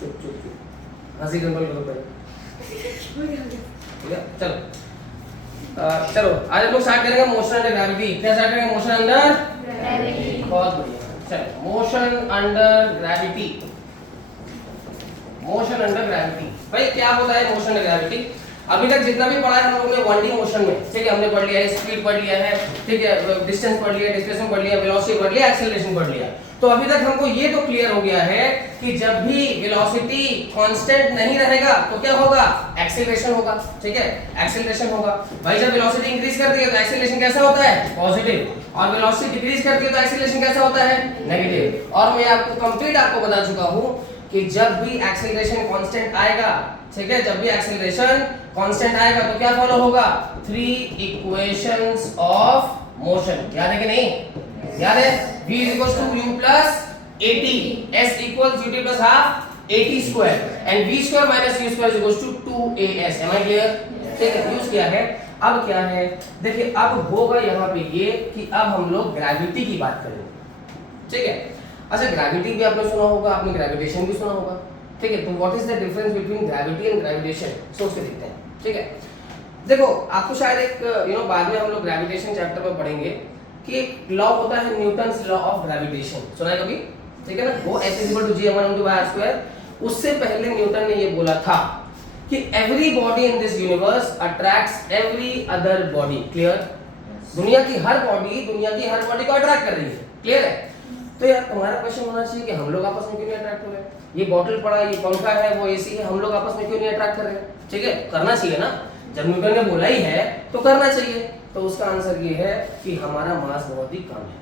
चुप चुप चुप, हंसी कंट्रोल करो पहले। ठीक है, चलो आज हम लोग स्टार्ट करेंगे मोशन अंडर ग्रेविटी। क्या स्टार्ट करेंगे? Motion under gravity. बहुत बढ़िया, चलो motion under gravity. Motion under gravity, भाई क्या होता है मोशन अंडर ग्रेविटी? अभी तक जितना भी पढ़ा है हम लोगों ने 1D मोशन में, ठीक है, हमने पढ़ लिया है, स्पीड पढ़ लिया है, ठीक है, डिस्टेंस पढ़ लिया, डिस्प्लेसमेंट पढ़ लिया, वेलोसिटी पढ़ लिया, एक्सीलरेशन पढ़ लिया। तो अभी तक हमको ये तो क्लियर हो गया है कि जब भी वेलोसिटी कांस्टेंट नहीं रहेगा तो क्या होगा? एक्सीलरेशन होगा, ठीक है, एक्सीलरेशन होगा। भाई जब वेलोसिटी इंक्रीज करती है तो एक्सीलरेशन कैसा होता है? पॉजिटिव, और वेलोसिटी डिक्रीज करती है तो एक्सीलरेशन कैसा होता है? नेगेटिव। और मैं आपको कंप्लीट आपको बता चुका हूं कि जब भी एक्सीलरेशन कांस्टेंट आएगा, ठीक है, जब भी एक्सीलरेशन कांस्टेंट आएगा तो क्या फॉलो होगा? 3 इक्वेशंस ऑफ मोशन। याद है कि नहीं? याद है? v = u plus at, s = ut plus half at square and v square minus u square = 2as। am I clear? ठीक है, यूज किया है। अब क्या है देखिए, अब होगा यहाँ पे ये कि अब हम लोग ग्रेविटी की बात करेंगे, ठीक है। अच्छा, ग्रेविटी भी आपने सुना होगा, आपने ग्रेविटेशन भी सुना होगा, ठीक है। तो what is the difference between gravity and gravitation? सोच के देखते हैं, ठीक है। देखो आपको शायद एक बाद में हम लोग ग्रेविटेशन चैप्टर में पढ़ेंगे कि एक लॉ होता है न्यूटन्स लॉ ऑफ ग्रेविटेशन, सुना है कभी? ठीक है ना, वो F = g(m1/r²). उससे पहले न्यूटन ने ये बोला था कि every body in this universe attracts every other body. Clear? दुनिया की हर बॉडी को अट्रैक्ट कर रही है। क्लियर है? तो यार तुम्हारा क्वेश्चन होना चाहिए कि हम लोग आपस में क्यों नहीं अट्रैक्ट हो रहे? ये बॉटल पड़ा, ये पंखा है, वो एसी है, हम लोग आपस में क्यों नहीं अट्रैक्ट कर रहे? ठीक है, करना चाहिए ना, जब न्यूटन ने बोला ही है तो करना चाहिए। तो उसका आंसर ये है कि हमारा मास बहुत ही कम है।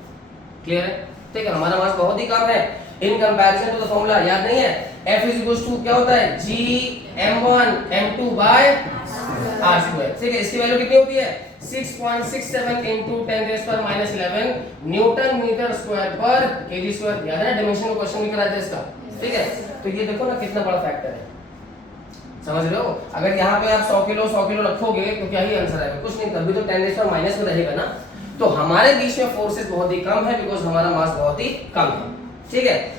क्लियर है? ठीक है, हमारा मास बहुत ही कम है in comparison to the formula. याद नहीं है? F = क्या होता है? g(m1m2/r²). ठीक है, इसकी वैल्यू कितनी होती है? 6.67 × 10⁻11 न्यूटन मीटर स्क्वायर पर केजी स्क्वायर। याद है? डायमेंशन का क्वेश्चन भी कराया था इसका, ठीक है। तो ये देखो ना कितना बड़ा फैक्टर है, समझ रहे हो? अगर यहाँ पे आप 100 किलो रखोगे तो क्या ही आंसर आएगा? कुछ नहीं, तभी तो 10⁻⁻ में रहेगा ना। तो हमारे बीच में फोर्सेस बहुत ही कम है बिकॉज हमारा मास बहुत ही कम है, ठीक है।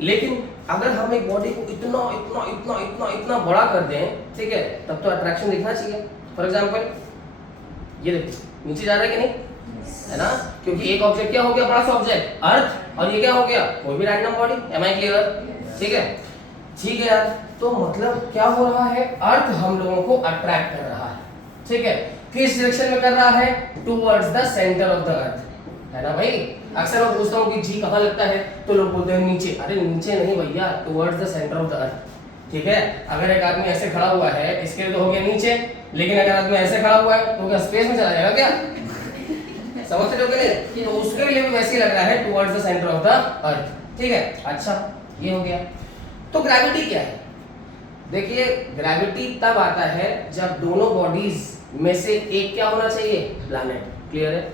लेकिन अगर हम एक बॉडी को इतना इतना इतना इतना इतना बड़ा कर दें, ठीक है, तब तो अट्रैक्शन दिखना चाहिए। फॉर एग्जांपल ये देखो नीचे जा रहा है कि नहीं, है ना? क्योंकि एक ऑब्जेक्ट क्या हो गया? बड़ा सा ऑब्जेक्ट अर्थ, और ये क्या हो गया? कोई भी random body. Am I clear? ठीक है, ठीक है यार। तो मतलब क्या हो रहा है? अर्थ हम लोगों को अट्रैक्ट कर रहा है, ठीक है। किस डायरेक्शन में कर रहा है? Towards the centre of the earth, है ना भाई? अक्सर मैं पूछता हूँ कि जी कहाँ लगता है, तो लोग बोलते हैं नीचे। अरे नीचे नहीं भैया, towards the centre of the earth, ठीक है। अगर एक आदमी ऐसे खड़ा हुआ है, इसके लिए तो हो गया नीचे, लेकिन अगर आदमी ऐसे खड़ा हुआ है तो क्या स्पेस में चला जाएगा क्या? समझ रहे हो कि नहीं? तो उसके लिए भी वैसे ही लग रहा है, towards the centre of the earth, ठीक है। अच्छा, ये हो गया। तो ग्रेविटी क्या है? देखिए, ग्रेविटी तब आता है जब दोनों बॉडीज में से एक क्या होना चाहिए? प्लैनेट। क्लियर है?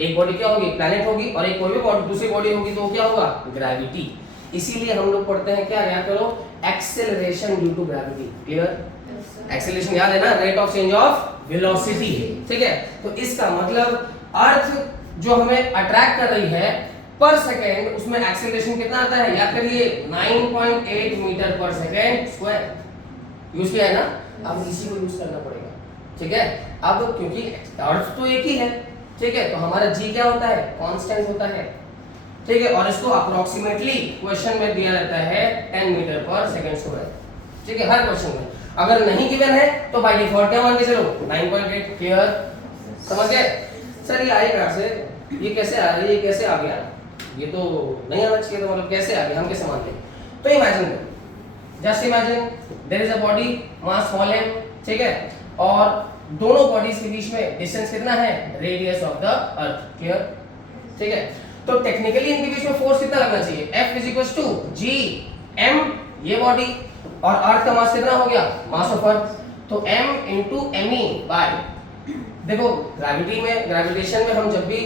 एक बॉडी क्या होगी? प्लैनेट होगी, और एक कोई भी बॉडी दूसरी बॉडी होगी तो क्या होगा? ग्रेविटी। इसीलिए हम लोग पढ़ते हैं क्या? याद करो, acceleration due to gravity. Clear? Acceleration याद है ना? Rate of change of velocity, ठीक है। तो इसका मतलब अर्थ जो हमें अट्रैक्ट कर रही है पर सेकेंड, उसमें एक्सेलरेशन कितना आता है? याद करिए, 9.8 मीटर पर सेकेंड स्क्वायर। यूज किया है ना? अब इसी को यूज करना पड़ेगा, ठीक है। अब क्योंकि अर्थ तो एक ही है, ठीक है, तो हमारा जी क्या होता है? कांस्टेंट होता है, ठीक है। और इसको अप्रोक्सीमेटली क्वेश्चन में दिया जाता है 10 मीटर पर सेकेंड स्क्वायर, ठीक है, हर क्वेश्चन में। अगर नहीं गिवन है तो बाय डिफॉल्ट क्या मान के चलो? 9.8। क्लियर? समझ गए? सर ये आई कहां से? ये कैसे आ रही है? ये कैसे आ गया? ये तो नहीं आना चाहिए, तो मतलब कैसे आ गया? हम कैसे मान लें? तो इमेजिन करो, just imagine there is a body, mass small m, ठीक है, और दोनों बॉडीज के बीच में डिस्टेंस कितना है? Radius of the earth. Clear? ठीक है। तो टेक्निकली इनके बीच में फोर्स कितना लगना चाहिए? F = g(m), ये बॉडी, और अर्थ का मास कितना हो गया? मास ऑफ अर्थ, तो m × me बाय, देखो ग्रेविटी में, ग्रेविटेशन में हम जब भी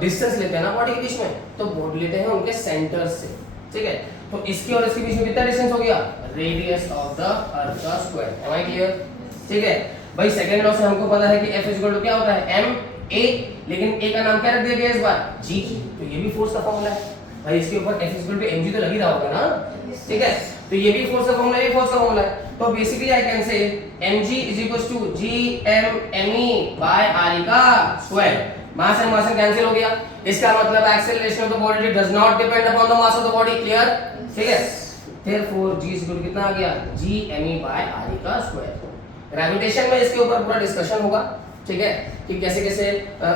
डिस्टेंस लेते हैं ना बॉडी के बीच में, तो बॉडी लेते हैं उनके सेंटर से, ठीक है। तो इसके और इसके बीच में कितना डिस्टेंस हो गया? रेडियस ऑफ द अर्थ का स्क्वायर। Am I clear? ठीक है भाई। सेकंड लॉ से हमको पता है कि F = क्या होता है? ma, लेकिन a का नाम क्या रख दिया गया इस बार? g। तो ये भी फोर्स का फॉर्मूला है, भाई इसके ऊपर F इक्वल टू mg तो लग ही रहा होगा ना, ठीक है। तो ये भी फोर्स का फॉर्मूला, ये फोर्स का फॉर्मूला है। तो basically I can say mg is equal to gm_me by r का square. Mass and mass cancel हो गया, इसका मतलब acceleration of the body does not depend upon the mass of the body, clear, ठीक है। Therefore g is equal to कितना आ गया, gme बाय r का स्क्वायर। ग्रेविटेशन में इसके ऊपर पूरा डिस्कशन होगा, ठीक है, कि कैसे कैसे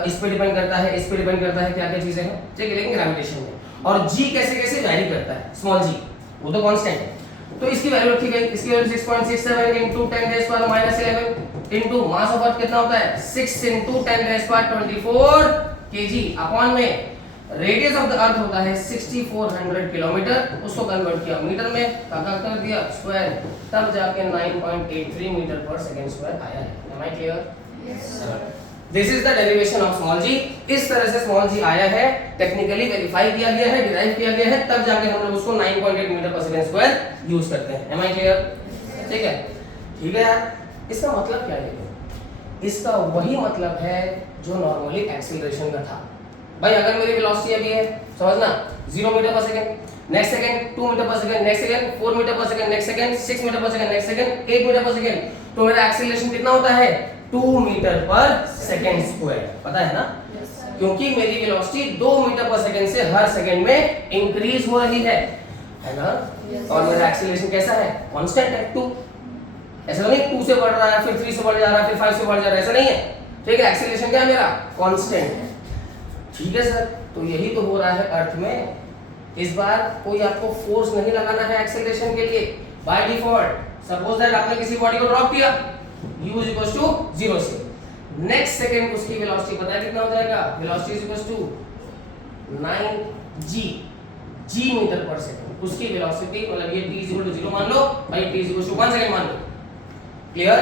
इस पे डिपेंड करता है, इस पे डिपेंड करता है, क्या क्या चीजें हैं, ठीक है। लेकिन ग्रेविटेशन में और g कैसे कैसे वैरी करता है, स्मॉल g वो तो कांस्टेंट है। तो इसकी वैल्यू रखी गई, इसकी value 6.67 into 10 raised to -11 into mass of earth कितना होता है 6 into 10 raised to 24 kg upon में रेडियस ऑफ द अर्थ होता है 6400 किलोमीटर, उसको कन्वर्ट किया मीटर में, काका कर दिया स्क्वायर, तब जाके 9.83 मीटर पर सेकंड स्क्वायर आया है। Am I clear? Yes sir. This is the derivation of small g। इस तरह से स्मॉल g आया है, टेक्निकली वेरीफाई किया गया है, डिराइव किया गया है, तब जाके हम लोग उसको 9.8 metre per second square use करते हैं। Am I clear? ठीक है, ठीक है यार। इसका मतलब क्या है? इसका वही मतलब है जो नॉर्मली एक्सीलरेशन का था। भाई अगर मेरी वेलोसिटी अभी है, समझना 0 metre per second, next second 2 metre per second, next second 4 metre per second, next second 6 metre per second, next second 8 metre per second, तो मेरा एक्सीलरेशन कितना होता है 2 मीटर पर सेकंड स्क्वायर, पता है ना? क्योंकि मेरी वेलोसिटी 2 मीटर पर सेकंड से हर सेकंड में इंक्रीज हो रही है ना? और मेरा एक्सीलरेशन कैसा है, कांस्टेंट है 2। ऐसा नहीं 2 से बढ़ रहा है, फिर 3 से बढ़ जा रहा है, फिर 5 से बढ़ जा रहा है, ऐसा नहीं है, ठीक है। एक्सीलरेशन क्या है मेरा, कांस्टेंट है, ठीक है सर। तो यही तो हो रहा है अर्थ में। इस बार कोई आपको फोर्स नहीं लगाना है एक्सेलरेशन के लिए, बाय डिफॉल्ट। सपोज दैट आपने किसी बॉडी को ड्रॉप किया u इज इक्वल टू 0 से, नेक्स्ट सेकंड उसकी वेलोसिटी पता है कितना हो जाएगा, velocity is equal to 9g metre per second. उसकी वेलोसिटी मतलब ये t इज इक्वल टू 0 मान लो, भाई t is equal to 1 second मान लो, क्लियर।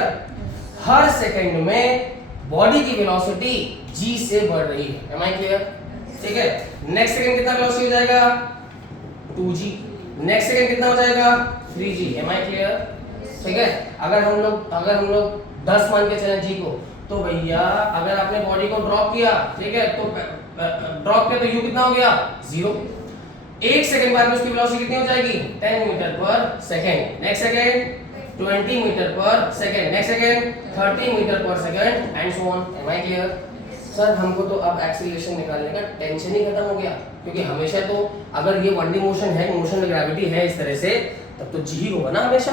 हर सेकंड में बॉडी की वेलोसिटी g से बढ़ रही है, एम आई क्लियर? ठीक है। नेक्स्ट सेकंड कितना वेलोसिटी हो जाएगा 2g, नेक्स्ट सेकंड कितना हो जाएगा 3g, एम आई क्लियर? ठीक है। अगर हम लोग 10 मान के चलें g को, तो भैया अगर आपने बॉडी को ड्रॉप किया, ठीक है, तो ड्रॉप किया तो u कितना हो गया 0। एक सेकंड बाद में उसकी वेलोसिटी कितनी हो जाएगी 10 metre per second, next second 20 metre per second, next second 30 metre per second and so on. Am I clear? Sir हमको तो अब एक्सीलरेशन निकालने का टेंशन ही खत्म हो गया, क्योंकि हमेशा तो अगर ये 1D मोशन है, मोशन में ग्रेविटी है इस तरह से, तब तो g ही होगा ना हमेशा,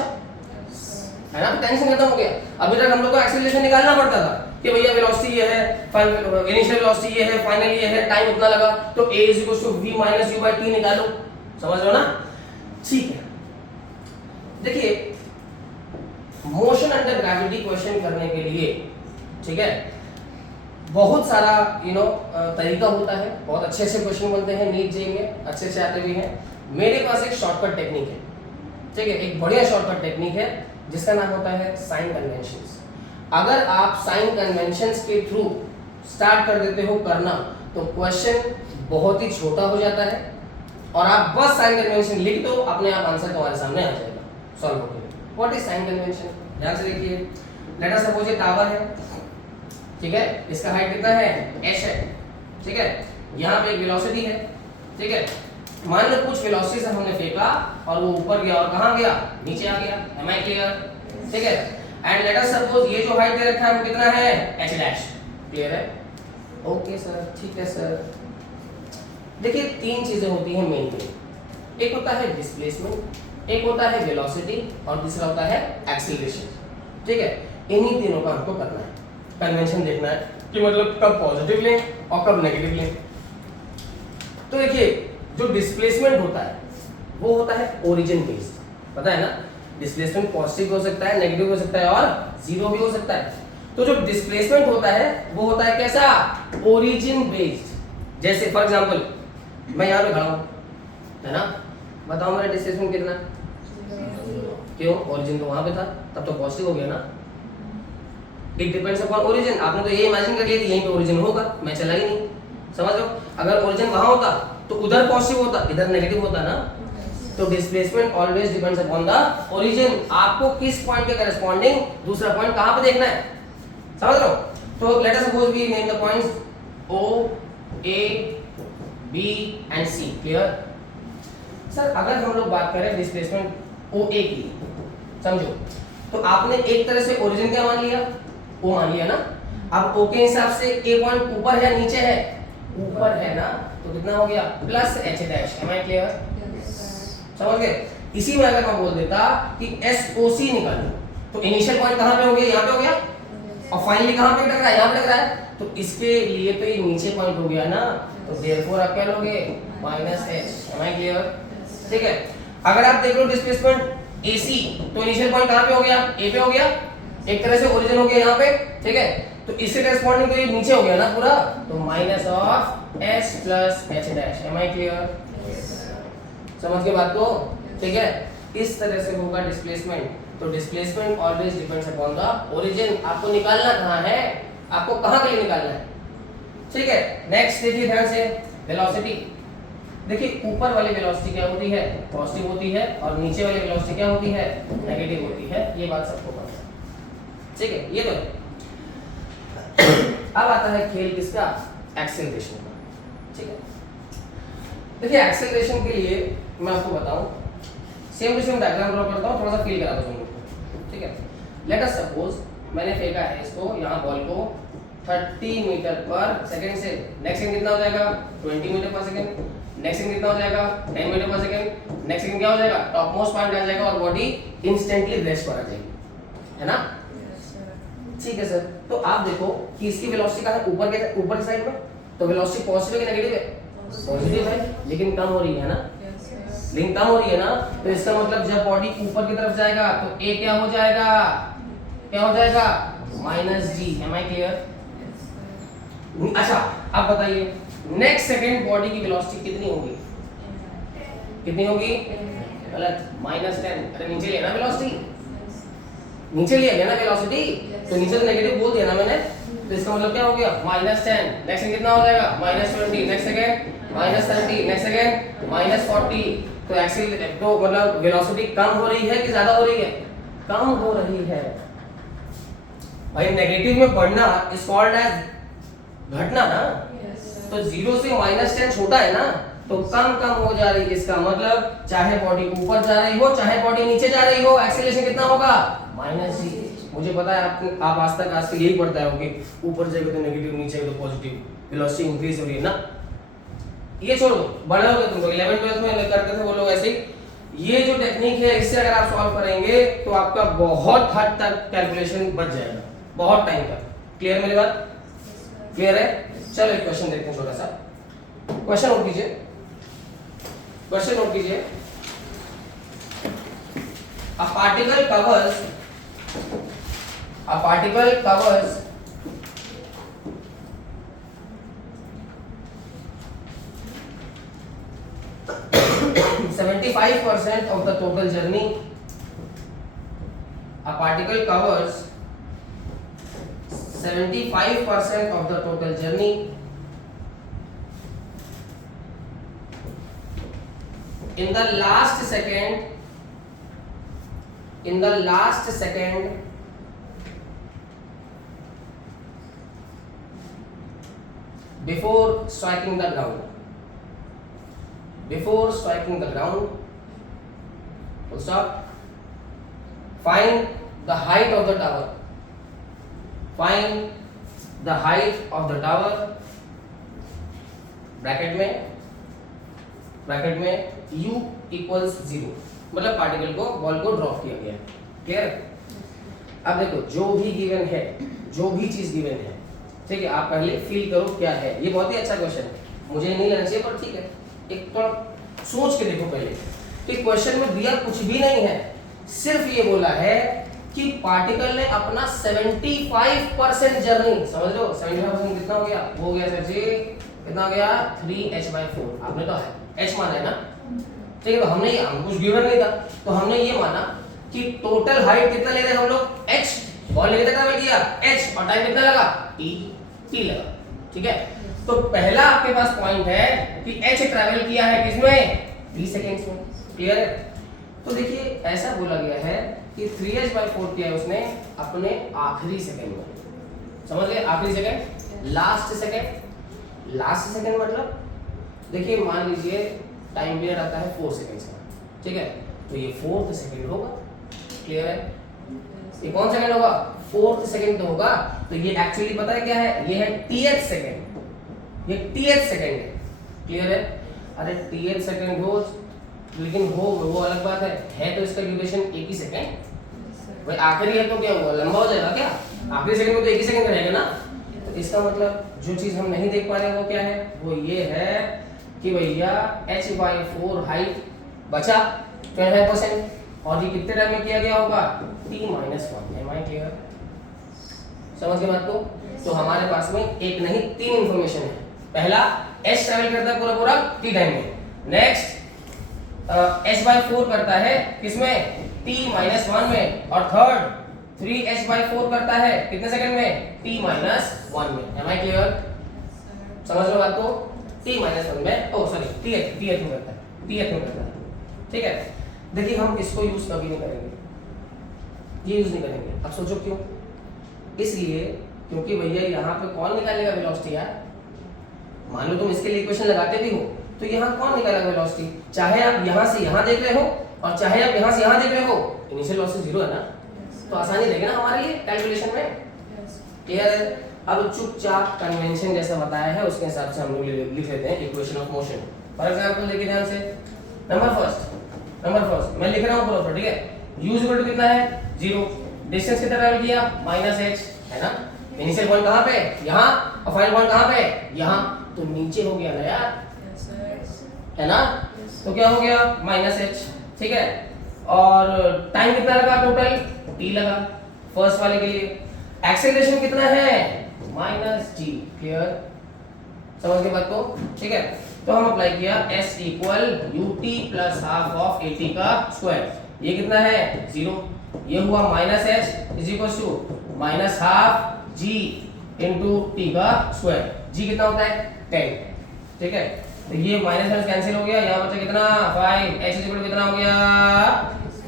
है ना? तो टेंशन खत्म हो गया। अभी तक हम लोग को एक्सीलरेशन निकालना पड़ता था कि भैया वेलोसिटी ये है, इनिशियल वेलोसिटी ये है, फाइनल ये है, टाइम उतना लगा, तो a = v - u/t निकालो, समझ लो ना? ठीक है। देखिए मोशन अंडर ग्रेविटी क्वेश्चन करने के लिए, ठीक है, बहुत सारा तरीका होता है, बहुत अच्छे अच्छे क्वेश्चन बनते हैं नीट जे में, अच्छे से आते भी हैं। मेरे पास एक शॉर्टकट टेक्निक है, ठीक है, एक बढ़िया शॉर्टकट टेक्निक है जिसका नाम होता है साइन कन्वेंशंस। अगर आप साइन कन्वेंशंस के थ्रू स्टार्ट कर देते हो करना, तो क्वेश्चन बहुत ही छोटा हो जाता है और आप बस साइन कन्वेंशन लिख दो, अपने आप आंसर तुम्हारे सामने आ जाएगा सॉल्व हो गया। What is sine convention? ध्यान से देखिए। लेट अस सपोज ये टावर है, ठीक है, इसका हाइट कितना है h है, ठीक है, यहाँ पे एक वेलोसिटी है, ठीक है। मान लो कुछ वेलोसिटी से हमने फेंका और वो ऊपर गया और कहाँ गया, नीचे आ गया, एम आई क्लियर? ठीक है। एंड लेट अस सपोज ये जो हाइट दे रखा है वो कितना है h', क्लियर है? ओके सर, ठीक है सर। देखिए 3 चीजें होती हैं मेन, एक होता है डिस्प्लेसमेंट, एक होता है वेलोसिटी और दूसरा होता है एक्सीलरेशन, ठीक है। इन्हीं तीनों का हमको करना है, कन्वेंशन देखना है कि मतलब कब पॉजिटिव लें और कब नेगेटिव लें। तो देखिए जो डिस्प्लेसमेंट होता है वो होता है ओरिजिन बेस्ड, पता है ना? डिस्प्लेसमेंट पॉजिटिव हो सकता है, नेगेटिव हो सकता है और जीरो भी हो सकता है। तो जो डिस्प्लेसमेंट होता है वो होता है कैसा, ओरिजिन बेस्ड। जैसे फॉर एग्जांपल मैं यहाँ पे खड़ा हूँ, है ना, बताओ मेरा डिस्प्लेसमेंट कितना, क्यों? ओरिजिन तो वहां पे था, तब तो पॉजिटिव हो गया ना। It depends upon origin. आपने तो ये इमेजिन कर लिया कि यहीं पे ओरिजिन होगा, मैं चला ही नहीं, समझ लो। अगर ओरिजिन वहां होता तो उधर पॉजिटिव होता, इधर नेगेटिव होता ना। तो displacement always depends upon the origin. आपको किस पॉइंट के करस्पॉन्डिंग दूसरा पॉइंट कहां पे देखना है, समझ लो। तो let us suppose we name the points O, A, B and C, clear? Sir अगर हम लोग बात करें डिस्प्लेसमेंट OA की, समझो, तो आपने एक तरह से ओरिजिन क्या मान लिया, O मान लिया ना। अब O के हिसाब से A पॉइंट ऊपर है नीचे है, ऊपर है ना, तो कितना हो गया plus H dash. Am I clear? समझ गए? इसी में अगर मैं बोल देता कि SOC निकालो, तो इनिशियल पॉइंट कहां पे हो गया, यहां पे हो गया, और फाइनली कहां पे टक रहा है, यहां पे टक रहा है, तो इसके लिए तो ये नीचे पॉइंट हो गया ना, तो देयरफॉर आप क्या लोगे -h। M I clear? ठीक है। अगर आप देख लो डिस्प्लेसमेंट AC, तो इनिशियल पॉइंट कहां पे हो गया, A पे हो गया, एक तरह से ओरिजिन हो गया यहां पे, ठीक है, तो इससे करेस्पॉन्डिंग तो ये नीचे हो गया ना पूरा, तो minus of S plus H dash. Am I clear? समझ के बात को? ठीक है, इस तरह से होगा डिस्प्लेसमेंट। तो displacement always depends upon the origin. आपको निकालना कहां है, आपको कहां के लिए निकालना है, ठीक है। नेक्स्ट देखिए ध्यान से, वेलोसिटी। देखिए ऊपर वाली वेलोसिटी क्या होती है, पॉजिटिव होती है, और नीचे वाली वेलोसिटी क्या होती है, नेगेटिव होती है। ये बात सबको पता है, ठीक है, ये तो है। अब आता है खेल किसका, एक्सेलरेशन का, ठीक है। देखिए एक्सेलरेशन के लिए मैं आपको बताऊं, same to same diagram draw करता हूं, थोड़ा सा फील करा दूं, ठीक है। लेट अस सपोज मैंने फेंका है इसको, यहाँ बॉल को 30 मीटर पर सेकंड से, नेक्स्ट सेकंड कितना हो जाएगा 20 metre per second, next second कितना हो जाएगा 10 metre per second, next second क्या हो जाएगा टॉप मोस्ट पॉइंट आ जाएगा और बॉडी इंस्टेंटली रेस्ट पर आ जाएगी, है ना। ठीक है सर, तो आप देखो कि इसकी वेलोसिटी कहां है, ऊपर की साइड में, तो वेलोसिटी पॉजिटिव है कि नेगेटिव है, पॉजिटिव है, लेकिन कम हो रही है ना, लेकिन कम हो रही है ना, तो इसका मतलब जब बॉडी ऊपर की तरफ जाएगा तो A क्या हो जाएगा, क्या हो जाएगा -g। M I clear? अच्छा अब बताइए नेक्स्ट सेकंड बॉडी की वेलोसिटी कितनी होगी, कितनी होगी, गलत, -10। अरे नीचे लिया ना वेलोसिटी, नीचे लिया गया ना वेलोसिटी, तो नीचे तो नेगेटिव बोल दिया ना मैंने, तो इसका मतलब क्या हो गया -10, नेक्स्ट सेकंड कितना हो जाएगा -20, नेक्स्ट सेकंड -30, नेक्स्ट सेकंड -40। तो एक्चुअली तो मतलब वेलोसिटी कम हो रही है कि ज्यादा हो रही है, कम हो रही है भाई। नेगेटिव में बढ़ना इज कॉल्ड एज घटना ना, तो 0 से -10 छोटा है ना, तो कम हो जा रही है, इसका मतलब चाहे बॉडी ऊपर जा रही हो चाहे बॉडी नीचे जा रही हो, एक्सीलरेशन कितना होगा -g। मुझे पता है आप आज तक यही पढ़ता है कि ऊपर जाएगा तो नेगेटिव, नीचे जाएगा तो पॉजिटिव, वेलोसिटी इंक्रीज हो रही है ना। ये छोड़ो, बड़े हो गए तुम लोग, 11 12 में करते थे वो लोग ऐसे ही। ये जो टेक्निक है इससे अगर आप सॉल्व करेंगे तो आपका बहुत हद तक कैलकुलेशन बच जाएगा, बहुत टाइम तक। क्लियर मेरी बात, क्लियर है? चलो एक क्वेश्चन देखते हैं, छोटा सा क्वेश्चन नोट कीजिए, क्वेश्चन नोट कीजिए। A particle covers 75% of the total journey. A particle covers 75% of the total journey. In the last second, before striking the ground, full stop. Find the height of the tower. Bracket में u equals 0, मतलब particle को, ball को drop किया गया। Clear? अब देखो जो भी गिवन है, जो भी चीज गिवन है, ठीक है, आप पहले फील करो क्या है। ये बहुत ही अच्छा क्वेश्चन है, मुझे नहीं लेना चाहिए पर ठीक है, एक थोड़ा सोच के देखो पहले। तो क्वेश्चन में दिया कुछ भी नहीं है, सिर्फ ये बोला है कि पार्टिकल ने अपना 75% जर्नी, समझ लो 75% कितना हो गया, वो हो गया सर जी कितना हो गया 3h/4। आपने तो h माना है ना, ठीक है, तो हमने हम कुछ गिवन नहीं था, तो हमने ये माना कि टोटल हाइट कितना ले रहे हैं हम लोग h, बॉल ने कितना ट्रैवल किया h, और टाइम कितना लगा t लगा, ठीक है। तो पहला आपके पास पॉइंट है कि h ट्रैवल किया है किसमें 3 सेकंड्स में। क्लियर है? तो देखिए ऐसा बोला गया है कि 3h/4 किया है उसने अपने आखिरी सेकंड में, समझ गए, आखिरी सेकंड, लास्ट सेकंड मतलब देखिए मान लीजिए टाइम पीरियड आता है 4 सेकंड्स का, ठीक है, तो ये 4th सेकंड होगा, क्लियर है, ये कौन सेकंड होगा, 4th सेकंड तो होगा, तो ये एक्चुअली पता है क्या है, ये है th सेकंड, ये th सेकंड है, क्लियर है, अरे th सेकंड हो, लेकिन हो वो अलग बात है तो इसका ड्यूरेशन एक ही सेकंड, भाई आखिरी है तो क्या हुआ, लंबा हो जाएगा क्या, आखिरी सेकंड में तो एक ही सेकंड रहेगा ना, तो इसका मतलब जो चीज हम नहीं देख पा रहे वो क्या है, वो ये है कि भैया h/4 हाइट बचा 25%, और ये कितने टाइम में किया गया होगा, t-1, एम आई क्लियर, समझ गए बात को, तो हमारे पास में एक नहीं 3 इंफॉर्मेशन है, पहला h ट्रैवल करता है पूरा पूरा t टाइम में, नेक्स्ट h/4 करता है किसमें, t-1 में, और थर्ड 3h/4 करता है कितने सेकंड में, t-1 में, एम आई क्लियर, समझ लो बात को, t-1 में, ओ सॉरी th में करता है, ठीक है, देखिए हम इसको यूज कभी नहीं करेंगे, ये यूज नहीं करेंगे, अब सोचो क्यों, इसलिए क्योंकि भैया यहाँ पे कौन निकालेगा वेलोसिटी यार, मान लो तुम इसके लिए इक्वेशन लगाते भी हो तो यहाँ कौन निकालेगा वेलोसिटी, चाहे आप यहाँ से यहाँ देख रहे हो और चाहे आप यहाँ से यहाँ देख रहे हो, इनिशियल वेलोसिटी 0 है ना, तो आसानी रहेगी ना हमारे लिए कैलकुलेशन में, क्लियर है, अब चुपचाप कन्वेंशन जैसा बताया है उसके हिसाब से हम लोग लिख लेते हैं equation of motion, for example देखिए ध्यान से, नंबर फर्स्ट मैं लिख रहा हूँ पूरा, ठीक है, u इक्वल टू कितना है 0, डिस्टेंस कितना ट्रैवल किया -h, है ना, इनिशियल पॉइंट कहाँ पे, यहाँ, और फाइनल पॉइंट कहाँ पे, यहाँ, तो नीचे हो गया ना यार, है ना, तो क्या हो गया -h, ठीक है, और टाइम कितना लगा टोटल, t लगा फर्स्ट वाले के लिए, एक्सेलरेशन कितना है -g, क्लियर, समझ गए बात को, ठीक है, तो हम अप्लाई किया s equal ut plus half of at का स्क्वायर, ये कितना है 0, ये हुआ -h is equal to minus half g into t का स्क्वायर, g कितना होता है 10, ठीक है, तो ये माइनस माइनस कैंसिल हो गया, यहाँ बचा कितना 5, h इज इक्वल टू कितना हो गया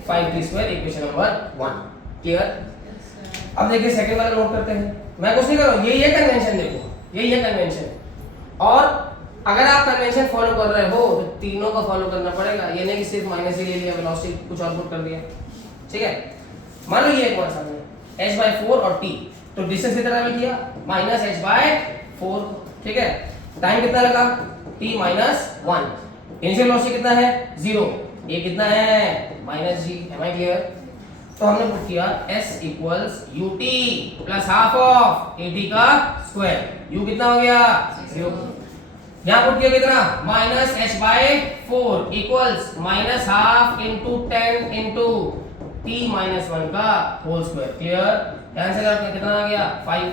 5t², इक्वेशन नंबर 1, क्लियर, अब देखिए सेकंड वाला नोट करते हैं, मैं कुछ नहीं कर रहा हूँ, यही है कन्वेंशन, देखो यही है कन्वेंशन, और अगर आप कन्वेंशन फॉलो कर रहे हो तो तीनों को फॉलो करना पड़ेगा, ये नहीं कि सिर्फ माइनस ही ले लिया, वेलोसिटी कुछ और पुट कर दिया, ठीक है, मान लो ये एक बार सामने h/4 और t, तो डिस्टेंस कितना ट्रैवल किया -h/4, ठीक है, टाइम कितना लगा t-1, इनिशियल वेलोसिटी कितना है 0, ये कितना है -g, एम आई क्लियर, तो हमने पुट किया s equals ut plus half of at का स्क्वायर, u कितना हो गया 0, यहाँ पुट किया कितना -h/4 equals minus half into 10 into t-1 का होल स्क्वायर, क्लियर, कैंसिल करके कितना आ गया 5,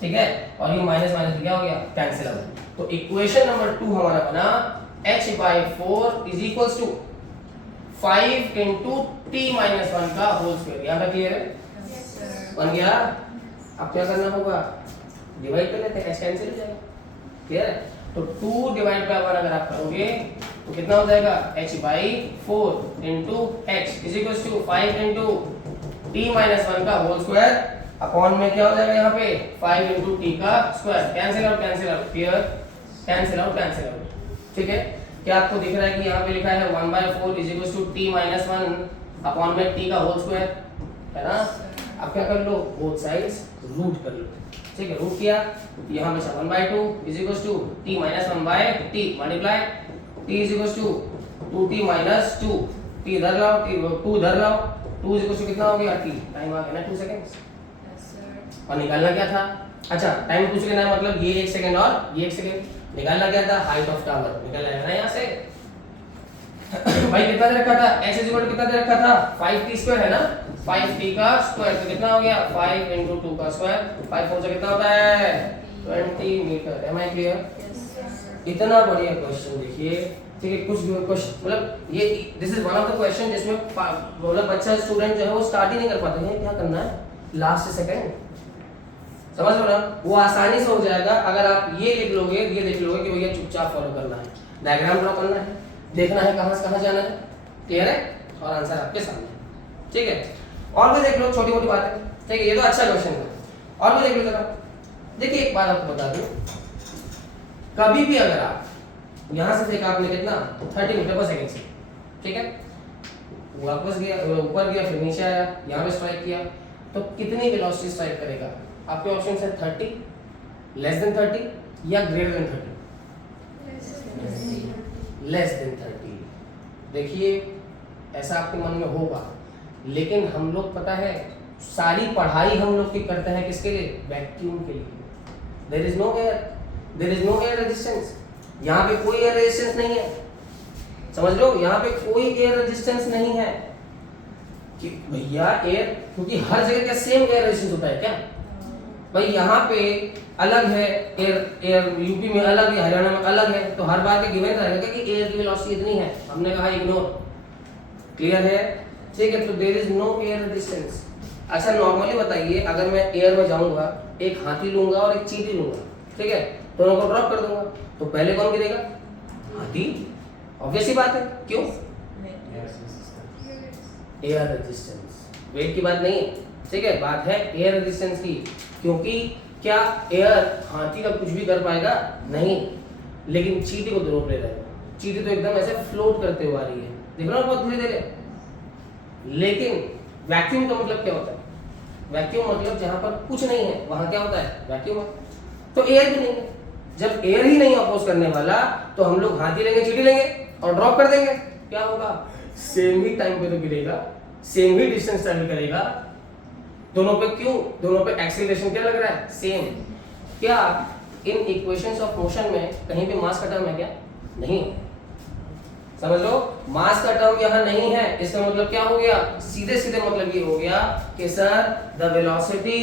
ठीक है, और ये माइनस माइनस क्या हो गया कैंसिल आउट, तो इक्वेशन नंबर 2 हमारा बना h/4 is equals to 5 into t-1 का होल स्क्वायर, यहाँ पे क्लियर है, बन गया, अब क्या करना होगा, डिवाइड कर लेते हैं, h कैंसिल हो जाएगा, क्लियर है, तो 2 डिवाइड बाय 1 अगर आप करोगे तो कितना हो जाएगा h/4 into h is equal to 5 into t-1 का होल स्क्वायर अपॉन में क्या हो जाएगा यहाँ पे 5 इनटू t का square, cancel out, clear, cancel out, ठीक है, क्या आपको दिख रहा है कि यहाँ पे लिखा है 1/4 is equal to t-1 upon में t का होल स्क्वायर, है ना, अब क्या कर लो, बोथ साइड्स रूट कर लो, ठीक है, रूट किया, यहाँ बचा 1/2 is equal to t-1/t multiply t is equal to 2t-2, t इधर लाओ, 2 इधर लाओ, 2 इज इक्वल टू कितना हो गया t, टाइम आ गया ना 2 सेकंड्स, और निकालना क्या था, अच्छा टाइम 2 सेकंड है, मतलब ये 1 सेकंड और ये 1 सेकंड, निकालना क्या था हाइट ऑफ टावर, निकालना है ना यहाँ से, भाई कितना दे रखा था, h इज इक्वल टू कितना दे रखा था 5t² है ना, 5t का स्क्वायर, तो कितना हो गया 5 इनटू 2 का स्क्वायर, 5 4 से कितना होता है 20 मीटर, एम आई क्लियर, इतना बढ़िया क्वेश्चन देखिए, ठीक है, कुछ भी क्वेश्चन मतलब ये this is one of the question जिसमें मतलब बच्चा स्टूडेंट जो है वो स्टार्ट ही नहीं कर पाते हैं, क्या करना है लास्ट सेकंड, समझ लो ना, वो आसानी से हो जाएगा अगर आप ये लिख लोगे, ये देख लोगे कि भैया चुपचाप फॉलो करना है, डायग्राम ड्रॉ करना है, देखना है कहां से कहां जाना है, क्लियर है, और आंसर आपके सामने, ठीक है, और भी देख लो छोटी मोटी बातें, ठीक है, ये तो अच्छा क्वेश्चन है, और भी देख लो जरा, देखिए एक बात आपको बता दूं, कभी भी अगर आप यहां से फेंका आपने कितना 30 मीटर पर सेकंड से, ठीक है, वापस गया ऊपर गया फिर नीचे आया, यहां पे स्ट्राइक किया, तो कितनी वेलोसिटी स्ट्राइक करेगा? आपके ऑप्शन है 30, लेस देन 30 या ग्रेटर देन 30। Less than 30। देखिए ऐसा आपके मन में होगा, लेकिन हम लोग पता है सारी पढ़ाई हम लोग की करते हैं किसके लिए? वैक्यूम के लिए। There is no air, there is no air resistance, यहाँ पे कोई एयर रेजिस्टेंस नहीं है, समझ लो, यहाँ पे कोई एयर रेजिस्टेंस नहीं है कि भैया एयर, क्योंकि हर जगह क्या सेम एयर रेजिस्टेंस होता है क्या भाई? यहाँ पे अलग है एयर यूपी में अलग है, हरियाणा में अलग है, तो हर बार के गिवन रहेगा कि एयर की वेलोसिटी इतनी है, हमने कहा इग्नोर। क्लियर है? ठीक है, तो there is no air resistance. अच्छा नॉर्मली बताइए, अगर मैं एयर में जाऊंगा, एक हाथी लूंगा और एक चींटी लूंगा, ठीक है, दोनों को ड्रॉप कर दूंगा, तो पहले कौन गिरेगा? हाथी। ऑब्वियस ही बात है, क्यों? एयर रेजिस्टेंस, वेट की बात नहीं है, ठीक है, बात है एयर रेजिस्टेंस की, क्योंकि क्या एयर हाथी का कुछ भी कर पाएगा? नहीं, लेकिन चींटी को तो रोक ले रहेगा, चींटी तो एकदम ऐसे फ्लोट करते हुए आ रही है, देख रहे हो बहुत धीरे धीरे। लेकिन वैक्यूम का मतलब क्या होता है? वैक्यूम मतलब जहां पर कुछ नहीं है वहां क्या होता है? वैक्यूम है। तो एयर भी नहीं है, जब एयर ही नहीं अपोज करने वाला तो हम लोग हाथी लेंगे, चींटी लेंगे और ड्रॉप कर देंगे, क्या होगा? सेम ही टाइम पे तो गिरेगा, सेम ही डिस्टेंस ट्रैवल करेगा दोनों पे। क्यों? दोनों पे एक्सीलरेशन क्या लग रहा है? सेम। क्या इन इक्वेशंस ऑफ मोशन में कहीं पे मास का टर्म है क्या? नहीं, समझ लो, मास का टर्म यहाँ नहीं है। इसका मतलब क्या हो गया? सीधे सीधे मतलब ये हो गया कि sir the velocity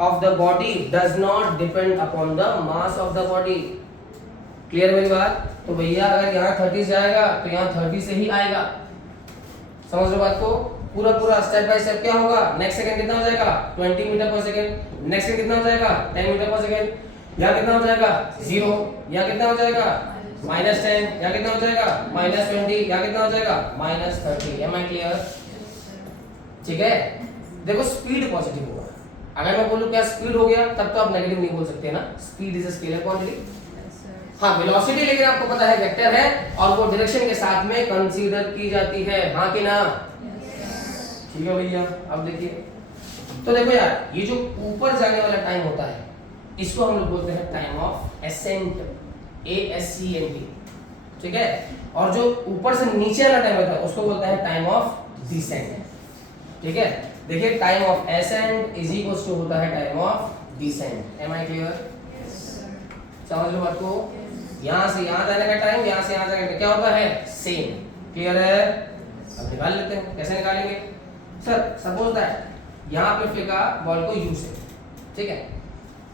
of the body does not depend upon the mass of the body. Clear मेरी बात? तो भैया अगर यहाँ 30 से आएगा तो यहाँ 30 से ही आएगा, समझ लो बात को। पूरा पूरा स्टेप बाय स्टेप क्या होगा? नेक्स्ट सेकंड कितना हो जाएगा? 20 metre per second. Next second कितना हो जाएगा? 10 मीटर पर सेकंड। यहाँ कितना हो जाएगा? 0। यहाँ कितना हो जाएगा? -10। यहाँ कितना हो जाएगा? -20। यहाँ कितना हो जाएगा? -30। Am I clear? ठीक है, देखो स्पीड पॉजिटिव होगा। अगर मैं बोलूं क्या स्पीड हो गया, तब तो आप नेगेटिव नहीं बोल सकते ना, speed is a scalar quantity. हाँ वेलोसिटी लेकिन आपको पता है वेक्टर है और वो डायरेक्शन के साथ में कंसीडर की जाती है, हाँ कि ना? ठीक है भैया, अब देखिए, तो देखो यार, ये जो ऊपर जाने वाला टाइम होता है इसको हम लोग बोलते हैं टाइम ऑफ एसेंट, ASCENT, ठीक है, और जो ऊपर से नीचे वाला टाइम होता है उसको बोलते हैं टाइम ऑफ डिसेंट, ठीक है। देखिए time of ascent is equal to होता है time of descent. Am I clear? समझ लो बात को, यहां से यहां जाने का टाइम, यहां से यहां जाने का क्या होता है? सेम। क्लियर है? अब निकाल लेते हैं, कैसे निकालेंगे? सर सपोज दैट यहां पे फेंका बॉल को यू से, ठीक है,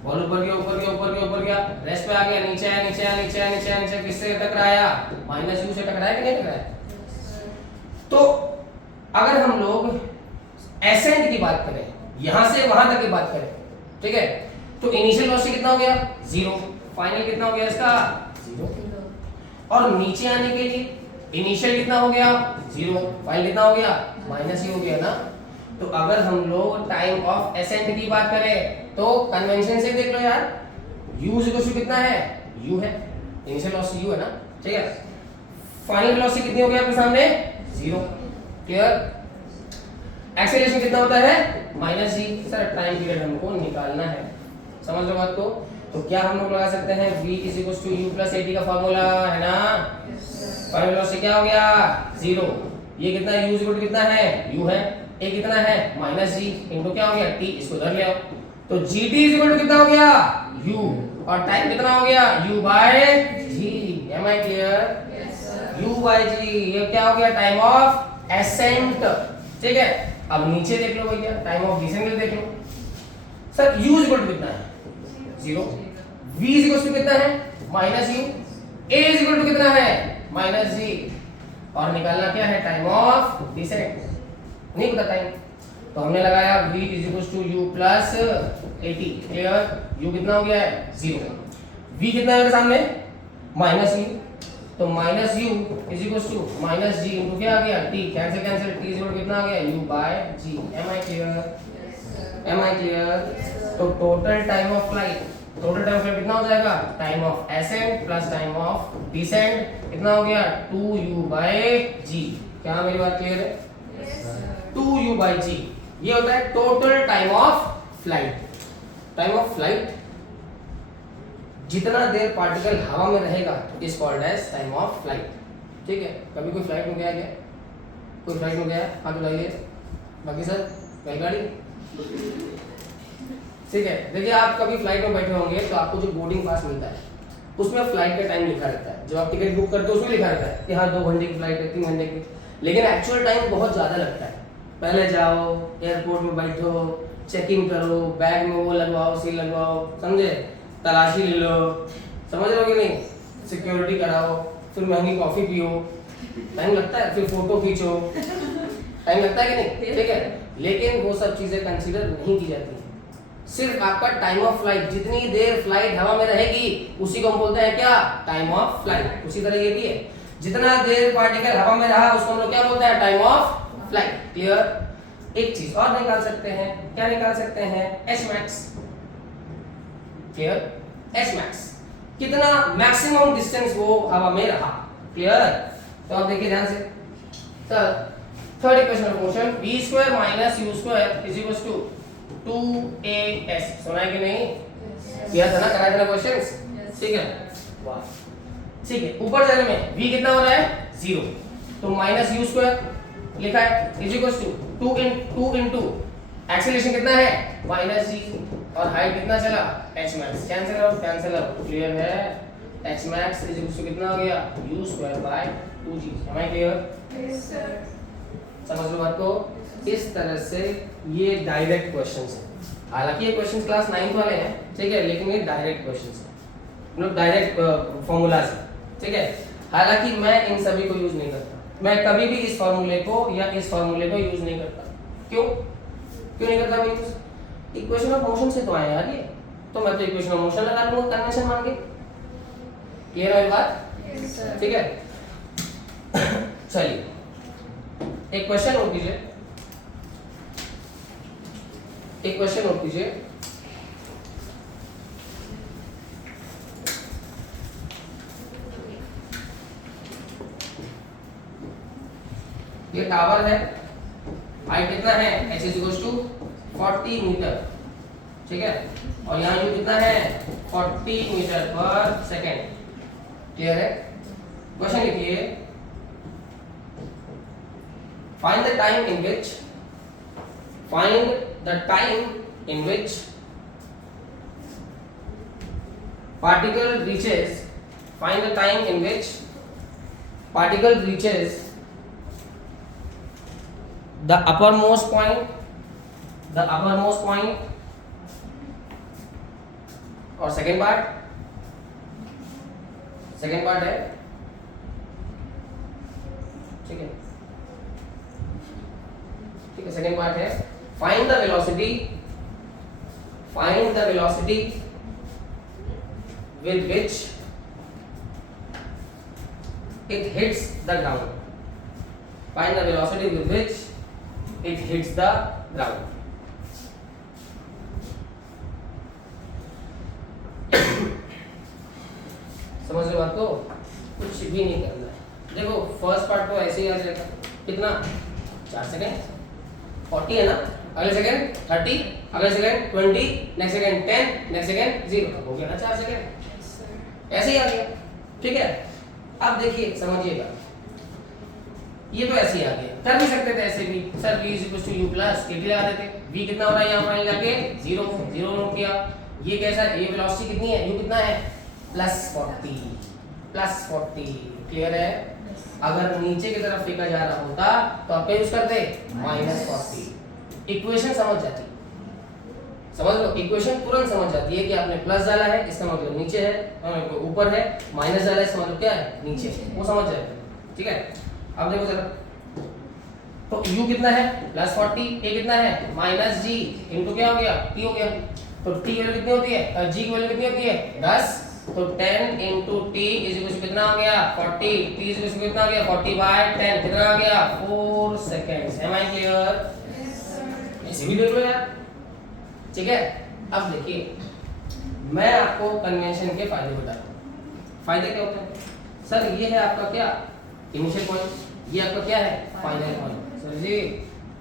बॉल ऊपर गया ऊपर गया ऊपर गया ऊपर गया, रेस्ट पे आ गया, नीचे आया नीचे आया नीचे आया नीचे आया नीचे, किससे टकराया? -u से टकराया कि नहीं टकराया? तो अगर हम लोग एसेंट की बात करें, यहां से वहां तक की बात करें, ठीक है, तो इनिशियल वेलोसिटी कितना हो गया? 0। फाइनल कितना हो गया इसका? 0। और नीचे आने के लिए इनिशियल कितना हो गया? 0। फाइनल कितना हो गया? -u हो गया ना। तो अगर हम लोग टाइम ऑफ एसेंट की बात करें तो कन्वेंशन से देख लो यार, u कितना है? u है, इनिशियल वेलोसिटी u है ना, ठीक है। फाइनल वेलोसिटी कितनी हो गई आपके सामने? 0। क्लियर? एक्सेलरेशन कितना होता है? -g। सर टाइम पीरियड हमको निकालना है, समझ लो बात को। तो क्या हम लोग लगा सकते हैं v = u + at का फार्मूला है ना। फाइनल वेलोसिटी क्या हो गया? 0। ये कितना है? u = कितना है? u है, a कितना है? -g इनटू क्या हो गया? t। इसको उधर ले आओ, तो gt = कितना हो गया? u। और टाइम कितना हो गया? u/g। Am I clear? u/g। ये क्या हो गया? टाइम ऑफ एसेंट, ठीक है। अब नीचे देख लो भैया, टाइम ऑफ डिसेंट देख लो। सर u = कितना है? 0। v = कितना है? -u। a = कितना है? -g। और निकालना क्या है? Time of descent. नहीं पता टाइम, तो हमने लगाया v = u + at। Clear? u कितना हो गया है? 0। v कितना है मेरे सामने? -u, तो -u = -g इनटू क्या आ गया? t। कैंसिल कैंसिल, t = कितना आ गया? u/g। Am I clear? Am I clear? तो total time of flight total time flight कितना हो जाएगा, time of ascent plus time of descent कितना हो गया 2u/g। क्या मेरी बात क्लियर है? 2u/g ये होता है total time of flight. Time of flight जितना देर पार्टिकल हवा में रहेगा is called as time of flight. ठीक है, कभी कोई फ्लाइट में गया क्या? कोई फ्लाइट में गया है? हाथ उठाइए। बाकी सर बैलगाड़ी? ठीक है, देखिए आप कभी फ्लाइट में बैठे होंगे तो आपको जो बोर्डिंग पास मिलता है उसमें फ्लाइट का टाइम लिखा रहता है। जब आप टिकट बुक करते हो उसमें लिखा रहता है कि हाँ 2 घंटे की फ्लाइट है, 3 घंटे की, लेकिन एक्चुअल टाइम बहुत ज़्यादा लगता है। पहले जाओ एयरपोर्ट में बैठो, चेक इन करो, बैग में वो लगवाओ, सील लगवाओ, समझे, तलाशी ले लो, समझ रहे हो कि नहीं, सिक्योरिटी कराओ, फिर महंगी कॉफ़ी पियो, टाइम लगता है, फिर फोटो खींचो, टाइम लगता है कि नहीं? ठीक है, लेकिन वो सब चीज़ें कंसीडर नहीं की जाती हैं। सिर्फ आपका टाइम ऑफ फ्लाइट, जितनी देर फ्लाइट हवा में रहेगी उसी को हम बोलते हैं क्या, टाइम ऑफ फ्लाइट। उसी तरह ये भी है, जितना देर पार्टिकल हवा में रहा उसको हम लोग क्या बोलते हैं, टाइम ऑफ फ्लाइट। क्लियर? एक चीज और निकाल सकते हैं, क्या निकाल सकते हैं, Hmax। क्लियर? Hmax कितना मैक्सिमम डिस्टेंस वो हवा में रहा। क्लियर? तो आप देखिए ध्यान से, third equation of motion v² - u² = 2as। सुना है कि नहीं? किया था ना, कराया था ना क्वेश्चंस? ठीक है, वाह ठीक है। ऊपर जाने में v कितना हो रहा है, 0, तो -u² लिखा है इज 2 into एक्सेलरेशन कितना है, -g, और हाइट कितना चला, Hmax। Cancel out, cancel out. Clear है? Hmax इज कितना हो गया, u²/2g। Am I clear? Yes sir. समझ लो बात को। इस तरह से ये डायरेक्ट क्वेश्चंस हैं। हालांकि ये क्वेश्चंस क्लास 9th वाले हैं, ठीक है, लेकिन ये डायरेक्ट क्वेश्चंस हैं, मतलब डायरेक्ट फॉर्मूलाज हैं। ठीक है, हालांकि मैं इन सभी को यूज नहीं करता। मैं कभी भी इस फॉर्मूले को या इस फॉर्मूले को यूज नहीं करता। क्यों नहीं करता मैं यूज? इक्वेशन ऑफ मोशन से तो आए यार ये, तो मैं तो इक्वेशन ऑफ मोशन लगा लूंगा कन्वेंशन मान के। क्लियर है बात? Yes sir. ठीक है, चलिए एक क्वेश्चन नोट कीजिए, एक क्वेश्चन नोट कीजिए। ये टावर है, हाइट कितना है, h = 40 मीटर। ठीक है, और यहाँ u कितना है, 40 मीटर पर सेकेंड। क्लियर है? क्वेश्चन लिखिए, find the time in which particle reaches the uppermost point और सेकेंड पार्ट है, ठीक है, सेकेंड पार्ट है, find the velocity with which it hits the ground. Find the velocity with which it hits the ground. समझ लो बात को, कुछ भी नहीं करना है। देखो फर्स्ट पार्ट तो ऐसे ही आ जाएगा, कितना, 4 सेकेंड, 40 है ना, अगले सेकेंड 30, अगले second 20, next second 10, next second 0, हो गया ना 4 सेकेंड, ऐसे ही आ गया। ठीक है, अब देखिए समझिएगा, ये तो ऐसे ही आ गया, कर भी सकते थे ऐसे भी, sir v = u plus KT लगा देते, v कितना हो रहा है यहाँ फाइनल जाके 0 नोट किया। ये कैसा है, ये वेलोसिटी कितनी है, u कितना है, +40। क्लियर है? अगर नीचे की तरफ फेंका जा रहा होता तो आप क्या यूज करते, -40। इक्वेशन समझ जाती, समझ लो, इक्वेशन तुरंत समझ जाती है कि आपने प्लस डाला है इसका मतलब नीचे है, ऊपर है, माइनस डाला है इसका मतलब क्या है, नीचे है, वो समझ जाएगा। ठीक है, अब देखो जरा, तो u कितना है, +40, a कितना है, -g, इनटू क्या हो गया, t हो गया। तो t की वैल्यू कितनी होती है, g की वैल्यू कितनी होती है, 10, तो 10 into t = कितना आ गया, 40, t = कितना आ गया, 40/10, कितना आ गया, 4 सेकेंड्स। M I clear? ऐसे भी देख लो यार। ठीक है, अब देखिए मैं आपको कन्वेंशन के फायदे बताता हूँ। फायदे क्या होते हैं सर? ये है आपका क्या इनिशियल पॉइंट, ये आपका क्या है final point. Sir ji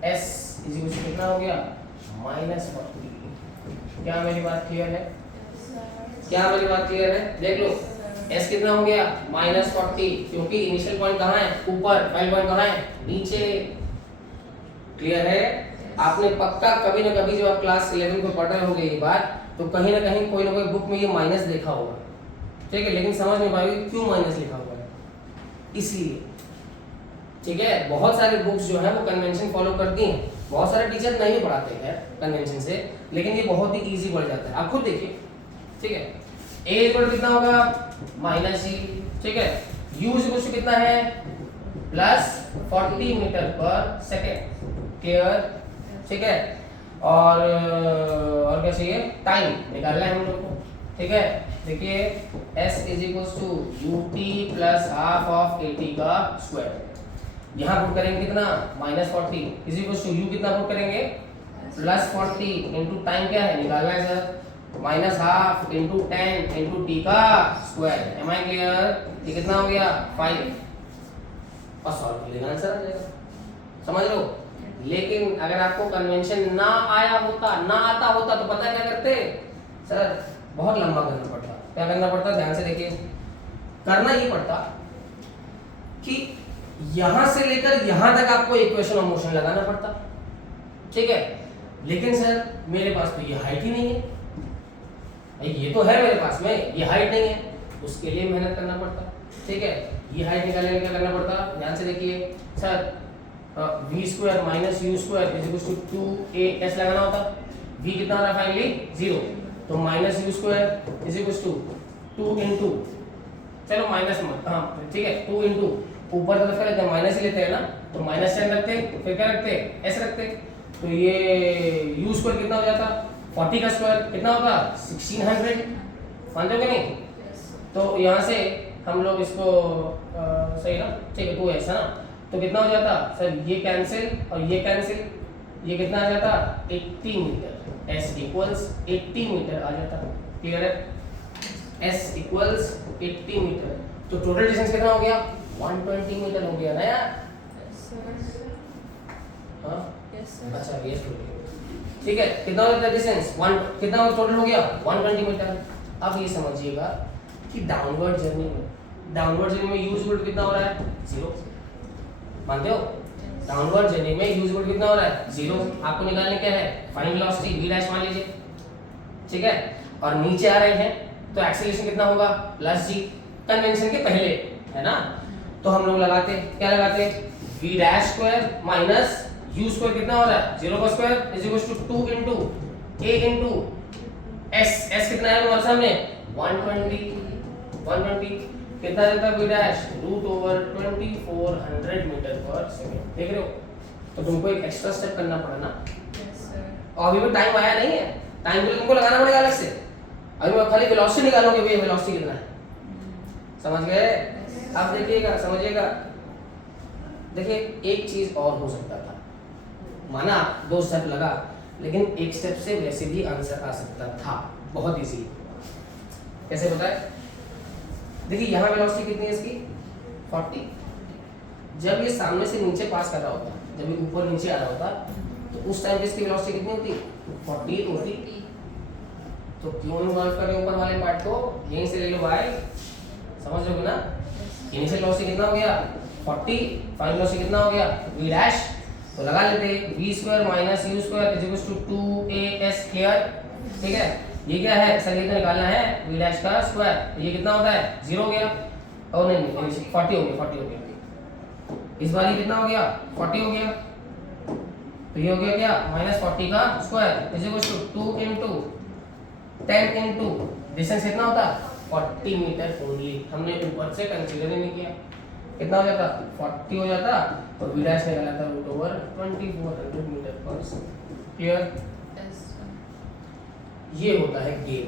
s is कितना हो गया -40। क्या मेरी बात क्लियर है? क्या मेरी बात क्लियर है? देख लो s कितना हो गया -40, क्योंकि इनिशियल पॉइंट कहाँ है? ऊपर। फाइनल पॉइंट कहाँ है? नीचे। क्लियर है? आपने पक्का कभी ना कभी जब आप क्लास 11 को पढ़ रहे होंगे ये बात, तो कहीं ना कहीं कोई ना कोई बुक में ये माइनस देखा होगा, ठीक है, लेकिन समझ नहीं पाएंगे क्यों माइनस लिखा हुआ है, इसलिए। ठीक है, बहुत सारे बुक्स जो है वो कन्वेंशन फॉलो करती हैं, बहुत सारे टीचर नहीं पढ़ाते हैं कन्वेंशन से, लेकिन ये बहुत ही इजी पड़ जाता है, आप खुद देखिए। ठीक है, a इक्वल कितना होगा -g, ठीक है, u इक्वल कितना है +40 मीटर पर सेकेंड। क्लियर? ठीक है, और क्या चाहिए? टाइम निकालना है हम लोग को। ठीक है, देखिए s is equal to ut plus half of 80 का स्क्वायर। यहाँ पुट करेंगे कितना -40 इज इक्वल टू u कितना पुट करेंगे +40 इंटू टाइम क्या है निकालना है sir, -half into 10 into t का स्क्वायर। Am I clear? ये कितना हो गया 5 और सॉल्व कर लेगा, आंसर आ जाएगा। समझ लो। लेकिन अगर आपको कन्वेंशन ना आया होता, ना आता होता, तो पता क्या करते सर? बहुत लंबा करना पड़ता। क्या करना पड़ता? ध्यान से देखिए, करना ये पड़ता कि यहां से लेकर यहां तक आपको इक्वेशन ऑफ मोशन लगाना पड़ता। ठीक है, लेकिन सर मेरे पास तो ये हाइट ही नहीं है, ये तो है मेरे पास में, ये हाइट नहीं है, उसके लिए मेहनत करना पड़ता। ठीक है, ये हाइट निकालने के लिए क्या करना पड़ता? ध्यान से देखिए sir, v square minus u square is equal to 2as लगाना होता। v कितना आ रहा है फाइनली 0, तो minus u square is equal to 2 into, चलो माइनस मत, हाँ ठीक है, 2 इंटू ऊपर तरफ क्या लेते हैं माइनस ही लेते हैं ना, तो माइनस साइन रखते, फिर क्या रखते s रखते, तो ये u स्क्वायर कितना हो जाता 40 का स्क्वायर कितना होगा 1600। मानते हो कि नहीं? तो यहाँ से हम लोग इसको सही ना, ठीक है 2s है ना, तो कितना हो जाता सर? ये कैंसिल और ये कैंसिल, ये कितना आ जाता 80 मीटर। s इक्वल्स 80 मीटर आ जाता। क्लियर है? s इक्वल्स 80 मीटर, तो टोटल डिस्टेंस कितना हो गया 120 मीटर हो गया ना यार। हाँ अच्छा ये ठीक है, कितना हो जाता डिस्टेंस 1, कितना टोटल हो गया 120 मीटर। अब ये समझिएगा कि डाउनवर्ड जर्नी में u इक्वल कितना हो रहा है 0। मानते हो? डाउनवर्ड जर्नी में u इक्वल कितना हो रहा है 0। आपको निकालने क्या है? फाइनल वेलोसिटी v डैश मान लीजिए। ठीक है, और नीचे आ रहे हैं तो एक्सीलरेशन कितना होगा +g, कन्वेंशन के पहले है ना, तो हम लोग लगाते क्या लगाते v dash square minus u square कितना हो रहा है 0 का square is equal to 2 into a into s कितना है हमारे सामने 120 कितना देता है v dash √2400 metre per second. देख रहे हो? तो तुमको एक एक्स्ट्रा स्टेप करना पड़ा ना। और अभी भी टाइम आया नहीं है, टाइम को तुमको लगाना पड़ेगा अलग से। अभी मैं खाली वेलोसिटी निकालूंगी, भैया वेलोसिटी कितना है, समझ गए? अब देखिएगा, समझिएगा। देखिए एक चीज और हो सकता था, माना 2 स्टेप लगा, लेकिन एक स्टेप से वैसे भी आंसर आ सकता था बहुत इजी। कैसे बताए? देखिए यहाँ वेलोसिटी कितनी है इसकी 40। जब ये सामने से नीचे पास कर रहा होता, जब ये ऊपर नीचे आ रहा होता, तो उस टाइम पे इसकी वेलोसिटी कितनी होती 40 होती। तो क्यों इन्वॉल्व कर रहे ऊपर वाले पार्ट को, यहीं से ले लो भाई, समझ रहे हो ना? इनिशियल वेलोसिटी कितना हो गया 40, फाइनल वेलोसिटी कितना हो गया v डैश, तो लगा लेते v square minus u square is equal to 2as। Clear? ठीक है, ये क्या है सर? ये तो निकालना है v डैश का स्क्वायर, ये कितना होता है 0 हो गया, और नहीं 40 हो गया, इस बार ये कितना हो गया 40 हो गया, तो ये हो गया क्या -40 का square is equal to 2 into 10 into distance कितना होता 40 मीटर ओनली। हमने ऊपर से कंसीडर ही नहीं किया, कितना हो जाता 40 हो जाता, तो v डैश निकाला था √2400 मीटर पर सेकंड। क्लियर? ये होता है गेम,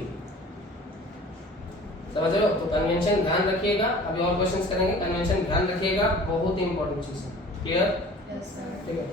समझ रहे हो? तो कन्वेंशन ध्यान रखिएगा, अभी और क्वेश्चंस करेंगे, कन्वेंशन ध्यान रखिएगा, बहुत ही इंपॉर्टेंट चीज है। क्लियर? Yes sir. ठीक है।